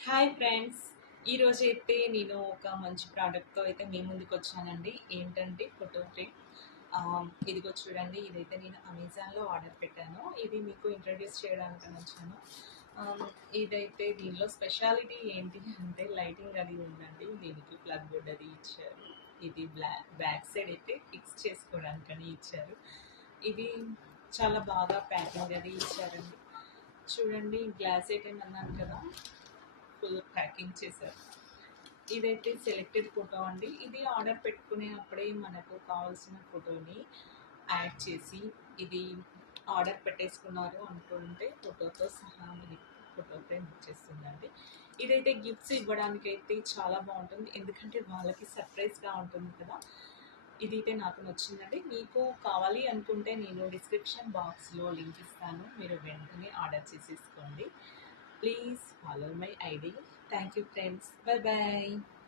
Hi friends. ఈరోజైతే నేను ఒక మంచి ప్రోడక్ట్‌తో అయితే మీ ముందుకొచ్చానండి. ఏంటంటే ఫోటో ఫ్రేమ్. ఇదిగో చూడండి. ఇదైతే నేను అమెజాన్‌లో ఆర్డర్ పెట్టాను. ఇది మీకు ఇంట్రడ్యూస్ చేయడానికని వచ్చాను. ఇదైతే దీనిలో స్పెషాలిటీ ఏంటి అంటే లైటింగ్ అది ఉందండి. దీనికి ప్లగ్ బోర్డ్ అది ఇచ్చారు. ఇది బ్యాక్ సైడ్ అయితే ఫిక్స్ చేసుకోవడానికని ఇచ్చారు. ఇది చాలా బాగా ప్యాకింగ్ అది ఇచ్చారండి. చూడండి గ్లాస్ ఐటెం అన్నాను కదా! ఫుల్ ప్యాకింగ్ చేశారు. ఇదైతే సెలెక్టెడ్ ఫోటో అండి. ఇది ఆర్డర్ పెట్టుకునే అప్పుడే మనకు కావాల్సిన ఫోటోని యాడ్ చేసి ఇది ఆర్డర్ పెట్టేసుకున్నారు అనుకుంటే ఫోటోతో సహా మనకి ఫోటో ఫ్రేమ్ ఇచ్చేస్తుందండి. ఇదైతే గిఫ్ట్స్ ఇవ్వడానికైతే చాలా బాగుంటుంది. ఎందుకంటే వాళ్ళకి సర్ప్రైజ్గా ఉంటుంది కదా. ఇదైతే నాకు నచ్చిందండి. మీకు కావాలి అనుకుంటే నేను డిస్క్రిప్షన్ బాక్స్లో లింక్ ఇస్తాను. మీరు వెంటనే ఆర్డర్ చేసేసుకోండి. Please follow my ID. Thank you, friends. Bye bye.